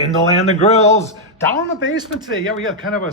in the land of grills, down in the basement today. Yeah, we got kind of a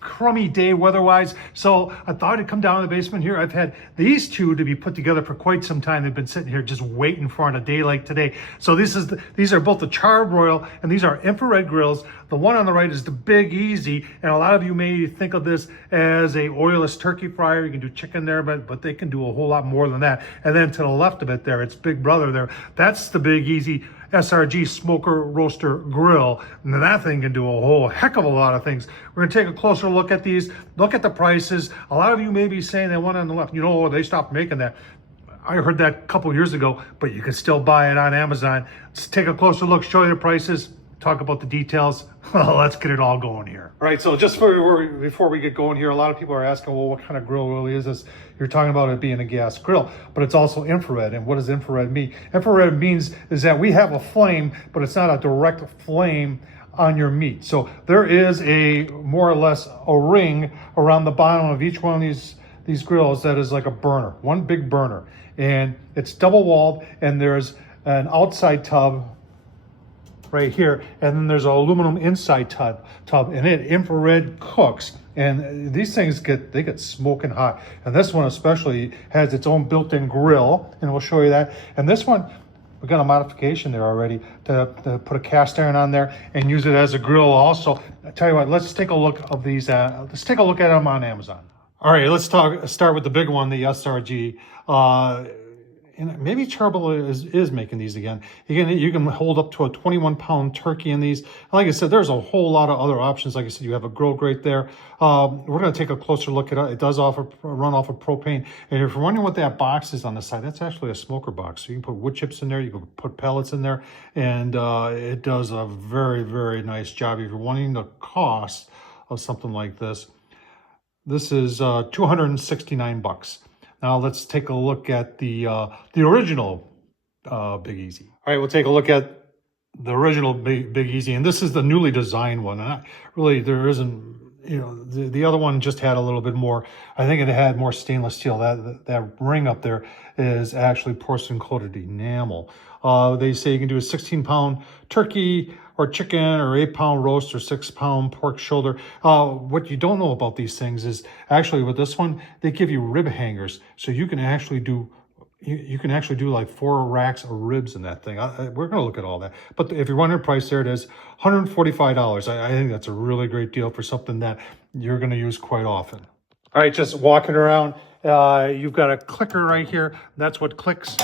crummy day weather-wise, so I thought I'd come down to the basement here. I've had these two to be put together for quite some time. They've been sitting here just waiting for on a day like today. So these are both the Char-Broil, and these are infrared grills. The one on the right is the Big Easy, and a lot of you may think of this as a oilless turkey fryer. You can do chicken there, but they can do a whole lot more than that. And then to the left of it there, it's Big Brother there. That's the Big Easy SRG smoker roaster grill. And that thing can do a whole heck of a lot of things. We're gonna take a closer look at these, look at the prices. A lot of you may be saying that one on the left, you know, they stopped making that. I heard that a couple years ago, but you can still buy it on Amazon. Let's take a closer look, show you the prices, talk about the details. Let's get it all going here. All right, so just before we get going here, a lot of people are asking, well, what kind of grill really is this? You're talking about it being a gas grill, but it's also infrared. And what does infrared mean? Infrared means is that we have a flame, but it's not a direct flame on your meat. So there is a more or less a ring around the bottom of each one of these grills that is like a burner, one big burner. And it's double walled, and there's an outside tub right here, and then there's an aluminum inside tub, and it infrared cooks. And these things get smoking hot. And this one especially has its own built-in grill, and we'll show you that. And this one, we got a modification there already to put a cast iron on there and use it as a grill also. I tell you what, let's take a look of these. Let's take a look at them on Amazon. All right, let's start with the big one, the SRG. And maybe Char-Broil is making these again. You can hold up to a 21-pound turkey in these. Like I said, there's a whole lot of other options. Like I said, you have a grill grate there. We're going to take a closer look at it. It does run off of propane. And if you're wondering what that box is on the side, that's actually a smoker box. So you can put wood chips in there. You can put pellets in there. And it does a very, very nice job. If you're wanting the cost of something like this, this is $269. Now let's take a look at the original Big Easy. All right, we'll take a look at the original Big Easy, and this is the newly designed one. And really, there isn't, you know, the other one just had a little bit more. I think it had more stainless steel. That ring up there is actually porcelain coated enamel. They say you can do a 16-pound turkey or chicken, or 8-pound roast, or 6-pound pork shoulder. What you don't know about these things is actually with this one, they give you rib hangers, so you can actually do like 4 racks of ribs in that thing. We're going to look at all that. But if you're wondering price, there it is, $145. I think that's a really great deal for something that you're going to use quite often. All right, just walking around, you've got a clicker right here. That's what clicks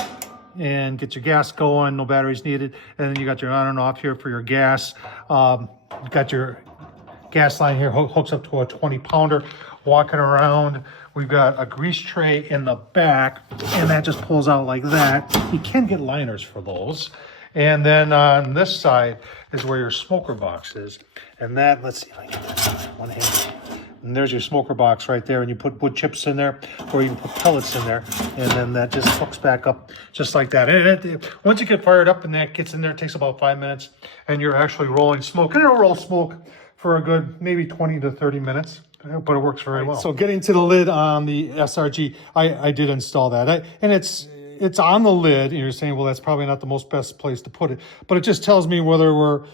and get your gas going, no batteries needed. And then you got your on and off here for your gas. You got your gas line here, hooks up to a 20-pounder. Walking around, we've got a grease tray in the back, and that just pulls out like that. You can get liners for those. And then on this side is where your smoker box is. And that, let's see if I can get that one hand. And there's your smoker box right there, and you put wood chips in there, or you can put pellets in there, and then that just hooks back up just like that. And once you get fired up and that gets in there, it takes about 5 minutes, and you're actually rolling smoke. And it'll roll smoke for a good maybe 20 to 30 minutes, but it works very well. So getting to the lid on the SRG, I did install that. And it's on the lid, and you're saying, well, that's probably not the best place to put it, but it just tells me whether we're,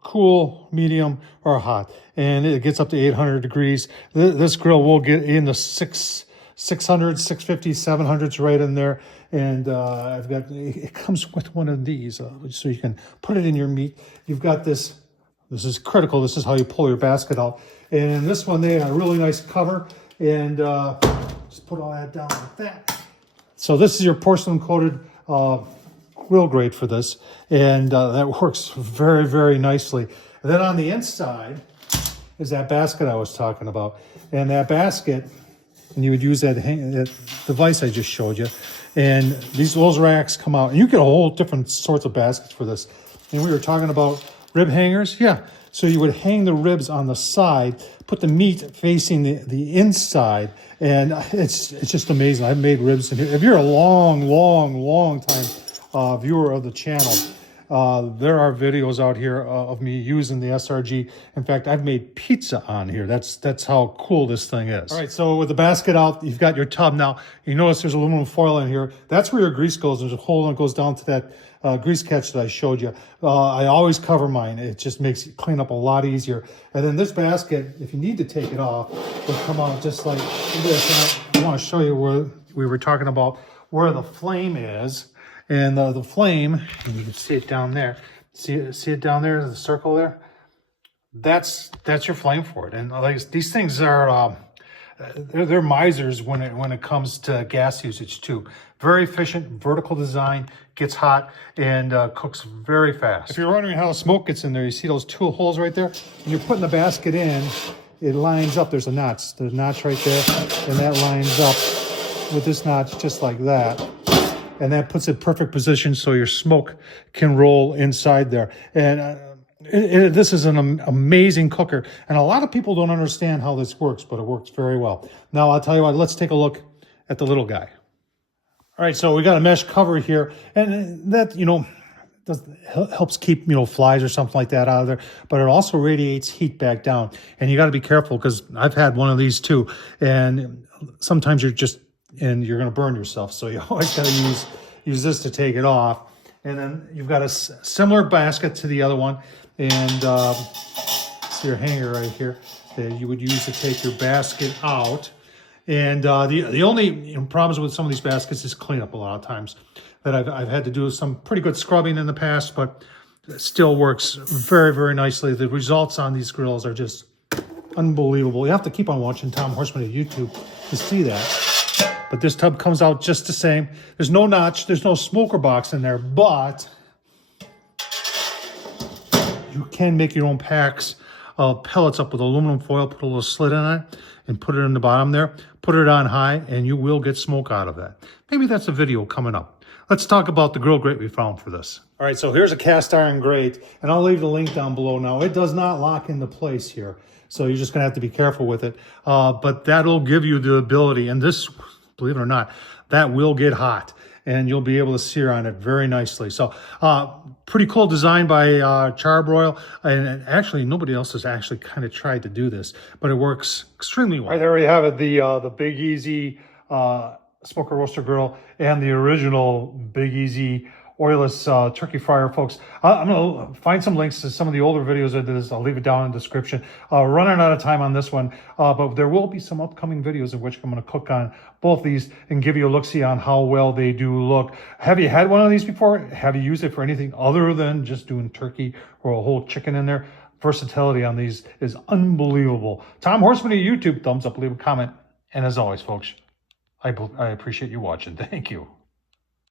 cool, medium, or hot. And it gets up to 800 degrees. This grill will get in the 600, 650, 700s right in there. And it comes with one of these, so you can put it in your meat. You've got this is critical. This is how you pull your basket out. And in this one, they got a really nice cover. And just put all that down like that. So this is your porcelain coated grill grate for this, and that works very, very nicely. And then on the inside is that basket I was talking about, and that basket, and you would use that device I just showed you, and those racks come out, and you get a whole different sorts of baskets for this. And we were talking about rib hangers, yeah. So you would hang the ribs on the side, put the meat facing the inside, and it's just amazing. I've made ribs in here. If you're a long time viewer of the channel, there are videos out here of me using the SRG. In fact, I've made pizza on here. That's how cool this thing is. All right, so with the basket out, you've got your tub. Now, you notice there's aluminum foil in here. That's where your grease goes. There's a hole that goes down to that grease catch that I showed you. I always cover mine. It just makes it clean up a lot easier. And then this basket, if you need to take it off, will come out just like this. And I want to show you where we were talking about where the flame is. And the flame, and you can see it down there. See it down there, the circle there? That's your flame for it. And like, these things are they're misers when it comes to gas usage too. Very efficient, vertical design, gets hot, and cooks very fast. If you're wondering how the smoke gets in there, you see those two holes right there? When you're putting the basket in, it lines up. There's a notch right there, and that lines up with this notch just like that. And that puts it in perfect position so your smoke can roll inside there. And this is an amazing cooker. And a lot of people don't understand how this works, but it works very well. Now, I'll tell you what, let's take a look at the little guy. All right, so we got a mesh cover here, and that, helps keep, flies or something like that out of there, but it also radiates heat back down. And you got to be careful, because I've had one of these too, and sometimes you're going to burn yourself. So you always got to use this to take it off. And then you've got a similar basket to the other one, and see your hanger right here that you would use to take your basket out. And the only problems with some of these baskets is cleanup a lot of times. That I've had to do some pretty good scrubbing in the past, but it still works very, very nicely. The results on these grills are just unbelievable. You have to keep on watching Tom Horsman at YouTube to see that. But this tub comes out just the same. There's no notch, there's no smoker box in there, but you can make your own packs of pellets up with aluminum foil, put a little slit in it, and put it in the bottom there. Put it on high, and you will get smoke out of that. Maybe that's a video coming up. Let's talk about the grill grate we found for this. All right, so here's a cast iron grate, and I'll leave the link down below. Now, it does not lock into place here, so you're just gonna have to be careful with it. But that'll give you the ability, and this, believe it or not, that will get hot, and you'll be able to sear on it very nicely. So pretty cool design by Char-Broil, and actually nobody else has actually kind of tried to do this, but it works extremely well. All right, there we have it, the Big Easy smoker roaster grill and the original Big Easy oilless turkey fryer, folks. I'm going to find some links to some of the older videos of this. I'll leave it down in the description. Running out of time on this one, but there will be some upcoming videos of which I'm going to cook on both these and give you a look-see on how well they do look. Have you had one of these before? Have you used it for anything other than just doing turkey or a whole chicken in there? Versatility on these is unbelievable. Tom Horsman at YouTube, thumbs up, leave a comment. And as always, folks, I appreciate you watching. Thank you.